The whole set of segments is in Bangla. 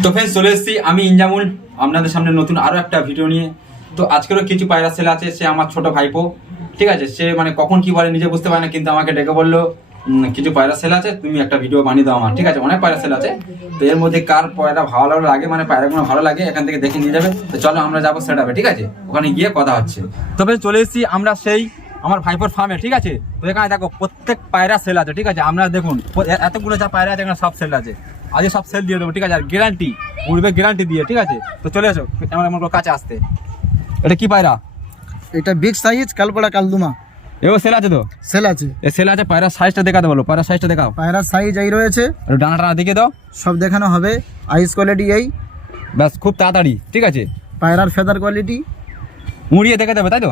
তো फ्रेंड्स চলে এসেছি আমি ইনজামুল আপনাদের সামনে নতুন আরো একটা ভিডিও নিয়ে। তো আজকেরও কিছু পায়রা সেল আছে। সে আমার ছোট ভাইপো, ঠিক আছে। সে মানে কখন কি বলে নিজে বুঝতে পারে না, কিন্তু আমাকে ডেকে বললো কিছু পায়রা সেল আছে, তুমি একটা ভিডিও বানিয়ে দাও আমার, ঠিক আছে। অনেক পায়রা সেল আছে, তো এর মধ্যে কার পায়রা ভালো লাগে, মানে পায়রাগুলো ভালো লাগে এখান থেকে দেখে নিয়ে যাবে। তো চলো আমরা যাবো সেটআপে, ঠিক আছে, ওখানে গিয়ে কথা হচ্ছে। তবে চলে এসেছি আমরা সেই আমার ভাইপোর ফার্মে, ঠিক আছে। তো এখানে দেখো প্রত্যেক পায়রা সেল আছে, ঠিক আছে। আমরা দেখুন এতগুলো যা পায়রা আছে এখানে সব সেল আছে। আজকে সব সেল দিয়ে দেবো, ঠিক আছে। আর গ্যারান্টি উড়বে, গ্যারান্টি দিয়ে, ঠিক আছে। তো চলে আসো আমার কাছে আসতে। এটা কি পায়রা? এটা বিগ সাইজ কালপড়া কালদুমা। এও সেল আছে? তো সেল আছে, এ সেল আছে। পায়রার সাইজটা দেখাতে বলো, পায়রার সাইজটা দেখাও। পায়রার সাইজ এই রয়েছে, আর ডানাটা দেখে দাও, সব দেখানো হবে। আইস কোয়ালিটি এই, ব্যাস খুব তাড়াতাড়ি, ঠিক আছে। পায়রার ফেদার কোয়ালিটি মুড়িয়ে দেখে দেবে, তাই তো?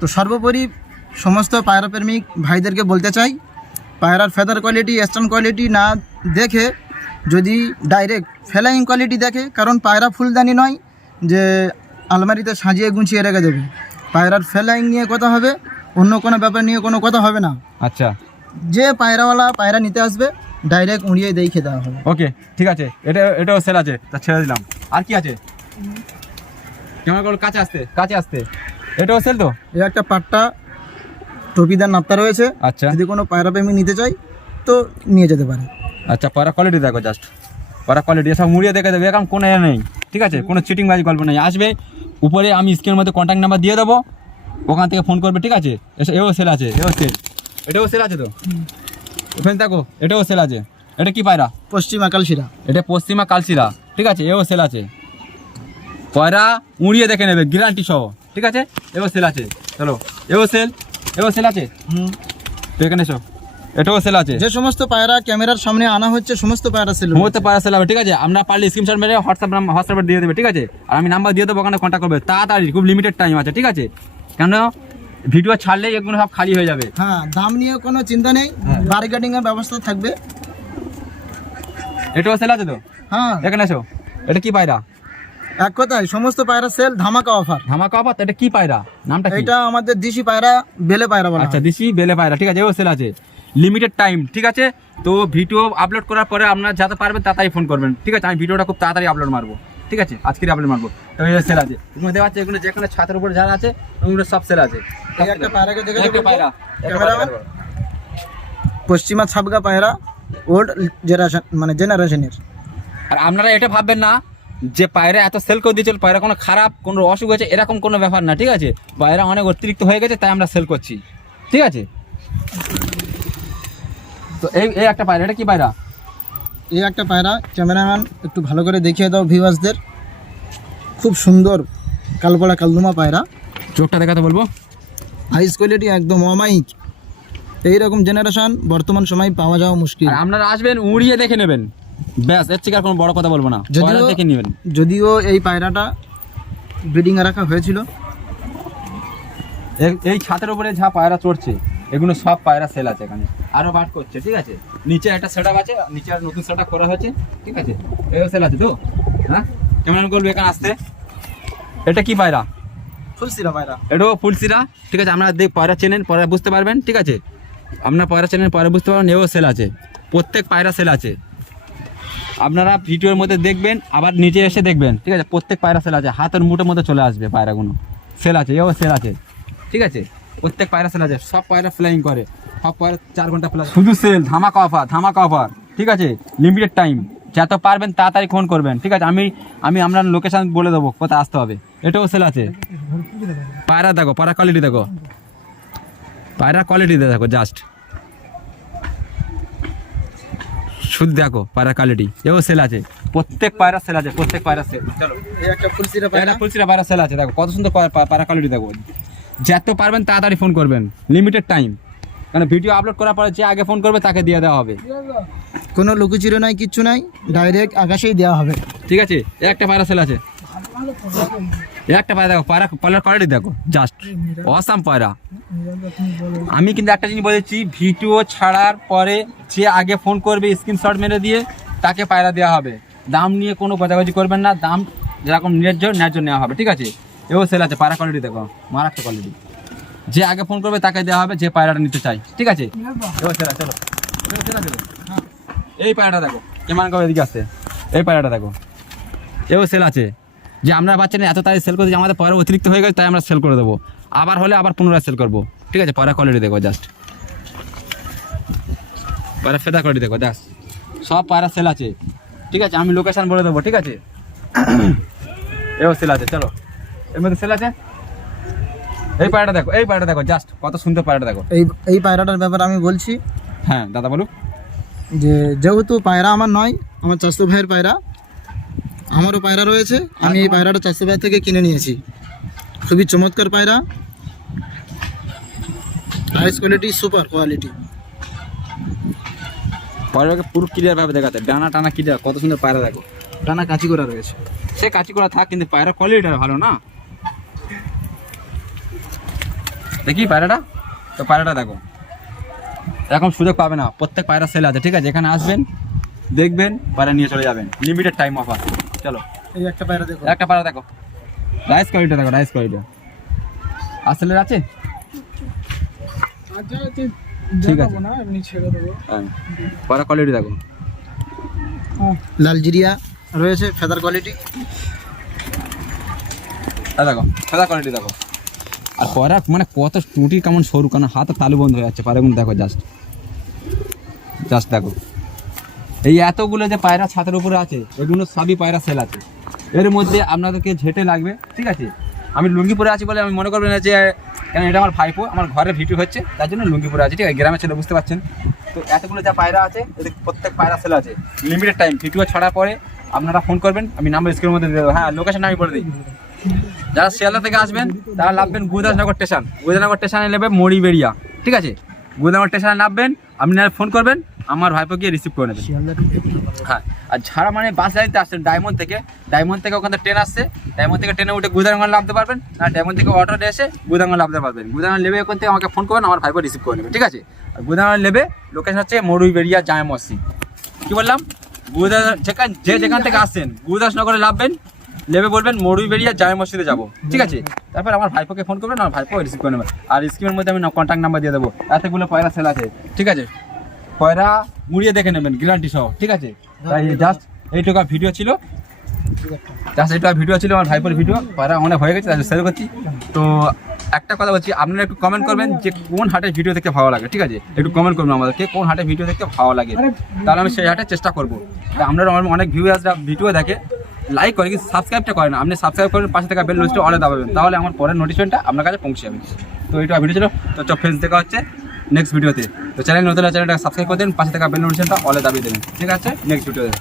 তো সর্বোপরি সমস্ত পায়রা প্রেমিক ভাইদেরকে বলতে চাই, পায়রার ফেদার কোয়ালিটি স্ট্যান্ড কোয়ালিটি না দেখে যদি ডাইরেক্ট ফ্লাইং কোয়ালিটি দেখে, কারণ পায়রা ফুলদানি নয় যে আলমারিতে সাজিয়ে গুছিয়ে রেখে দেবে। পায়রার ফ্লাইং নিয়ে কথা হবে, অন্য কোনো ব্যাপার নিয়ে কোনো কথা হবে না। আচ্ছা, যে পায়রাওয়ালা পায়রা নিতে আসবে ডাইরেক্ট উড়িয়ে দেখে দেওয়া হবে। ওকে, ঠিক আছে। এটাও সেল আছে, তা ছেড়ে দিলাম। আর কি আছে? কেমন করে কাছে আসতে, কাছে আসতে। এটাও সেল তো? এই একটা পাট্টা টপিদার নাপ্তা রয়েছে। আচ্ছা, যদি কোনো পায়রা প্রেমী নিতে চাই তো নিয়ে যেতে পারে। আচ্ছা, পায়রা কোয়ালিটি দেখো, জাস্ট পায়রা কোয়ালিটি সব মুড়িয়ে দেখে দেবে, এখন কোনো নেই, ঠিক আছে। কোনো চিটিং বাজি গল্প নেই। আসবে উপরে, আমি স্ক্রিনের মধ্যে কন্ট্যাক্ট নাম্বার দিয়ে দেবো, ওখান থেকে ফোন করবে, ঠিক আছে। এও সেল আছে, এও সেল। এটাও সেল আছে তো? ওখানে দেখো, এটাও সেল আছে। এটা কি পায়রা? পশ্চিমা কালশিরা। এটা পশ্চিমা কালশিরা, ঠিক আছে। এও সেল আছে। পায়রা উড়িয়ে দেখে নেবে, গ্যারান্টি সহ, ঠিক আছে। এও সেল আছে। চলো, এও সেল আছে। তো এখানে এসো, এটাও সেল আছে। যে সমস্ত পায়রা ক্যামেরার সামনে আনা হচ্ছে সমস্ত পায়রা সেল মুহূর্তে পায়রা সেল হবে, ঠিক আছে। আমরা পারলে স্ক্রিনশট মেরে হোয়াটসঅ্যাপে দিয়ে দেবে, ঠিক আছে। আর আমি নাম্বার দিয়ে দেবো, ওখানে কন্ট্যাক্ট করবে তাড়াতাড়ি, খুব লিমিটেড টাইম আছে, ঠিক আছে। কেন ভিডিও ছাড়লেই এগুলো সব খালি হয়ে যাবে। হ্যাঁ, দাম নিয়ে কোনো চিন্তা নেই, বার্গেনিং এর ব্যবস্থা থাকবে। এটাও সেল আছে তো? হ্যাঁ, এখানে এসো। এটা কি পায়রা? এক কথায় সমস্ত পায়রা সেল, ধামাকা অফার। ধামাকা অফার। এটা কি পায়রা, নামটা কি? এটা আমাদের দেশি পায়রা, বেলে পায়রা বলা হয়। আচ্ছা, দেশি বেলে পায়রা, ঠিক আছে। এও সেল আছে, লিমিটেড টাইম, ঠিক আছে। তো ভিডিও আপলোড করার পরে আপনারা যাতে পারবেন তাড়াতাড়ি ফোন করবেন, ঠিক আছে। আমি ভিডিওটা খুব তাড়াতাড়ি আপলোড মারবো, ঠিক আছে। আজকেরই আপলোড মারবো। তো এই সেল আছে, এগুলো দেওয়া আছে, এগুলো যেখানে ছাদের উপরে যারা আছে ওগুলো সব সেল আছে। এই একটা পায়রাকে দেখে একটা পায়রা, ক্যামেরাম্যান, পশ্চিমা ছাবগা পায়রা, ওল্ড জেনারেশন, মানে জেনারেশনের। আর আপনারা এটা ভাববেন না যে পায়রা এত সেল করে দিয়েছিল, পায়রা কোনো খারাপ, কোনো অসুখ হয়েছে, এরকম কোনো ব্যাপার না, ঠিক আছে। পায়রা অনেক অতিরিক্ত হয়ে গেছে, তাই আমরা সেল করছি, ঠিক আছে। তো এই একটা পায়রা, এটা কি পায়রা? এই একটা পায়রা, ক্যামেরাম্যান একটু ভালো করে দেখিয়ে দাও ভিউয়ার্সদের। খুব সুন্দর কালপড়া কালদুমা পায়রা। চোখটা দেখাতে বলবো। আইস কোয়ালিটি একদম অমাইক। এইরকম জেনারেশন বর্তমান সময় পাওয়া যাওয়া মুশকিল। আর আপনারা আসবেন, উড়িয়ে দেখে নেবেন, ব্যাস। এর থেকে আর কোনো বড় কথা বলবো না, পায়রা দেখে নেবেন। যদিও এই পায়রাটা ব্রিডিংয়ে রাখা হয়েছিল। এই ছাদের উপরে যা পায়রা চড়ছে এগুলো সব পায়রা সেল আছে এখানে, আরো বাট করছে, ঠিক আছে। নিচে একটা সেটআপ আছে, নিচে আর নতুন সেটআপ করা হয়েছে, ঠিক আছে। এও সেল আছে তো? হ্যাঁ, কেমন করবে এখানে আসতে। এটা কি পায়রা? ফুলসিরা পায়রা। এটাও ফুলসিরা, ঠিক আছে। আপনারা পায়রা চেনেন, পরে বুঝতে পারবেন, ঠিক আছে। আপনারা পায়রা চেনেন, পরে বুঝতে পারবেন। এও সেল আছে, প্রত্যেক পায়রা সেল আছে। আপনারা ভিডিওর মধ্যে দেখবেন, আবার নিচে এসে দেখবেন, ঠিক আছে। প্রত্যেক পায়রা সেল আছে, হাতের মুঠোর মধ্যে চলে আসবে পায়রাগুলো। সেল আছে, এও সেল আছে, ঠিক আছে। প্রত্যেক পায়রা সেল আছে, সব পায়রা ফ্লাইং করে, সব পায়রা 4 ঘন্টা প্লাস। শুধু সেল, ধামাকা অফার, ধামাকা অফার, ঠিক আছে। লিমিটেড টাইম, যত পারবেন তাড়াতাড়ি ফোন করবেন, ঠিক আছে। আমি আপনার লোকেশন বলে দেবো, কোথায় আসতে হবে। এটাও সেল আছে। পায়রা দেখো, পায়রা কোয়ালিটি দেখো, পায়রা কোয়ালিটি দেখো, জাস্ট শুধু দেখো পায়রা কোয়ালিটি। এও সেল আছে, প্রত্যেক পায়রা সেল আছে, প্রত্যেক পায়রা সেল। চলো, এই একটা ফুলসিরা পায়রা। ফুলসিরা পায়রা সেল আছে, দেখো কত সুন্দর পায়রা কোয়ালিটি দেখো। যত পারবেন তাড়াতাড়ি ফোন করবেন, লিমিটেড টাইম, কারণ ভিডিও আপলোড করার পরে যে আগে ফোন করবে তাকে দিয়ে দেওয়া হবে। কোনো লুকোচুরি নাই, কিচ্ছু নাই, ডাইরেক্ট আকাশেই দেওয়া হবে, ঠিক আছে। একটা পায়রা সেল আছে, একটা পায়রা দেখো, পায়রার কোয়ালিটি দেখো, জাস্ট অসাম পায়রা। আমি কিন্তু একটা জিনিস বলেছি, ভিডিও ছাড়ার পরে যে আগে ফোন করবে স্ক্রিনশট মেরে দিয়ে তাকে পায়রা দেওয়া হবে। দাম নিয়ে কোনো বাজাবাজি করবেন না, দাম যেরকম ন্যায্য নেওয়া হবে, ঠিক আছে। এও সেল আছে, পায়রা কোয়ালিটি দেখো, মারাত্মক কোয়ালিটি। যে আগে ফোন করবে তাকে দেওয়া হবে, যে পায়রাটা নিতে চাই, ঠিক আছে। এও সেল আছে, চলো। এই পায়রাটা দেখো, কেমন করে এদিকে আসছে, এই পায়রাটা দেখো, এও সেল আছে। যে আমরা পাচ্ছেন এত তাড়াতাড়ি সেল করতে, যে আমাদের পয়রা অতিরিক্ত হয়ে গেছে, তাই আমরা সেল করে দেবো। আবার হলে আবার পুনরায় সেল করবো, ঠিক আছে। পয়রা কোয়ালিটি দেখো জাস্ট, পয়রা ফেদা কোয়ালিটি দেখো জাস্ট, সব পায়রা সেল আছে, ঠিক আছে। আমি লোকেশন বলে দেবো, ঠিক আছে। এও সেল আছে, চলো এর মধ্যে সেল আছে। এই পায়রাটা দেখো, এই পায়রাটা দেখো জাস্ট, কত সুন্দর পায়রাটা দেখো। এই পায়রাটার ব্যাপারে আমি বলছি, হ্যাঁ দাদা বলুন। যে যেহেতু পায়রা আমার নয়, আমার চাষতো ভাইয়ের পায়রা, আমারও পায়রা রয়েছে। আমি এই পায়রাটা চাষতো ভাই থেকে কিনে নিয়েছি। খুবই চমৎকার পায়রা, রাইস কোয়ালিটি, সুপার কোয়ালিটি। পায়রাকে পুরো ক্লিয়ার ভাবে দেখাতে, ডানা টানা ক্লিয়ার, কত সুন্দর পায়রা দেখো। ডানা কাঁচি করা রয়েছে। সে কাচি করা থাক, কিন্তু পায়রা কোয়ালিটিটা ভালো না। দেখি পায়রাটা, তো পায়রাটা দেখো, এরকম সুযোগ পাবে না। প্রত্যেক পায়রা সেল আছে, ঠিক আছে। এখানে আসবেন, দেখবেন, পায়রা নিয়ে চলে যাবেন, লিমিটেড টাইম অফার। চলো এই একটা পায়রা দেখো, একটা পায়রা দেখো, রাইস কোয়ালিটি দেখো, রাইস কোয়ালিটি আসলে আছে, ঠিক আছে। হ্যাঁ, পায়রা কোয়ালিটি দেখো, লালজিরিয়া রয়েছে, ফেদার কোয়ালিটি। দেখো সাদা কোয়ালিটি দেখো। আর পায়রা মানে কত টুটি কেমন সরু, কেমন হাতে তালু বন্ধ হয়ে যাচ্ছে পায়রাগুলো দেখো জাস্ট, জাস্ট দেখো। এই এতগুলো যে পায়রা ছাদের উপরে আছে, এগুলো সবই পায়রা সেল আছে। এর মধ্যে আপনাদেরকে ঝেঁটে লাগবে, ঠিক আছে। আমি লুঙ্গি পরে আছি বলে আমি মনে করবেন না যে, কেন এটা আমার ভাইপো, আমার ঘরে ভিডিও হচ্ছে, তার জন্য লুঙ্গি পরে আছি, ঠিক আছে। গ্রামের ছেলে, বুঝতে পারছেন। তো এতগুলো যা পায়রা আছে, এদের প্রত্যেক পায়রা সেল আছে, লিমিটেড টাইম। ভিডিও ছাড়ার পরে আপনারা ফোন করবেন, আমি নাম্বার স্ক্রিনের মধ্যে দিয়ে দেবো। হ্যাঁ, লোকেশন আমি বলে দিই। যারা শিয়ালদা থেকে আসবেন তারা নামবেন গুদাসনগর স্টেশন, গুদাসনগর স্টেশনে নেবে মরিবেড়িয়া, ঠিক আছে। গুদাসনগর স্টেশনে নামবেন, আপনি ফোন করবেন, আমার ভাইপো গিয়ে রিসিভ করে নেবেন। হ্যাঁ, আর ছাড়া মানে বাস লাইনতে আসছেন ডায়মন্ড থেকে, ডায়মন্ড থেকে ওখানে ট্রেন আসছে, ডায়মন্ড থেকে ট্রেনে উঠে গুদাসনগর নামতে পারবেন, আর ডায়মন্ড থেকে অটোতে এসে গুদাসনগর নামতে পারবেন। গুদাসনগর নেবে ওখান থেকে আমাকে ফোন করবেন, আমার ভাইপো রিসিভ করে নেবে, ঠিক আছে। আর গুদাসনগর নেবে লোকেশন হচ্ছে মরিবেড়িয়া জামে মসজিদ। কী বললাম, যেখান থেকে আসছেন গুদাসনগরে নামবেন, নেবে বলবেন মরুইবেড়িয়া জামে মসজিদে যাবো, ঠিক আছে। তারপর আমার ভাইপোকে ফোন করবেন, আমার ভাইপো রিসিভ করে নেবেন। আর স্ক্রিনের মধ্যে আমি কন্ট্যাক্ট নাম্বার দিয়ে দেবো। এতগুলো পয়রা সেল আছে, ঠিক আছে। পয়রা মুড়িয়ে দেখে নেবেন, গ্যারান্টি সহ, ঠিক আছে। তাই জাস্ট এইটুকু ভিডিও ছিল, জাস্ট এইটুকু ভিডিও ছিল আমার ভাইপোর ভিডিও। পয়রা অনেক হয়ে গেছে, তাই সেল করছি। তো একটা কথা বলছি, আপনারা একটু কমেন্ট করবেন যে কোন হাটের ভিডিও দেখতে ভালো লাগে, ঠিক আছে। একটু কমেন্ট করবেন আমাদেরকে কোন হাটের ভিডিও দেখতে ভালো লাগে, তাহলে আমি সেই হাটে চেষ্টা করবো। আমরা অনেক ভিউয়ার্সরা ভিডিও দেখে, লাইক করে, কিন্তু সাবস্ক্রাইবটা করে না। আপনি সাবস্ক্রাইব করেন, পাশে থাকা বেল নোটিফিকেশনটা অলে দাবাবেন, তাহলে আমার পরের নোটিফিকেশনটা আপনার কাছে পৌঁছে যাবে। তো এইটা ভিডিও ছিল। তো ফ্রেন্ডস দেখা হচ্ছে নেক্সট ভিডিওতে। তো চ্যানেল নতুন চ্যানেলটা সাবস্ক্রাইব করে দিন, পাশে থাকা বেল নোটিফিকেশনটা অলে দাবিয়ে দেবেন, ঠিক আছে। নেক্সট ভিডিওতে।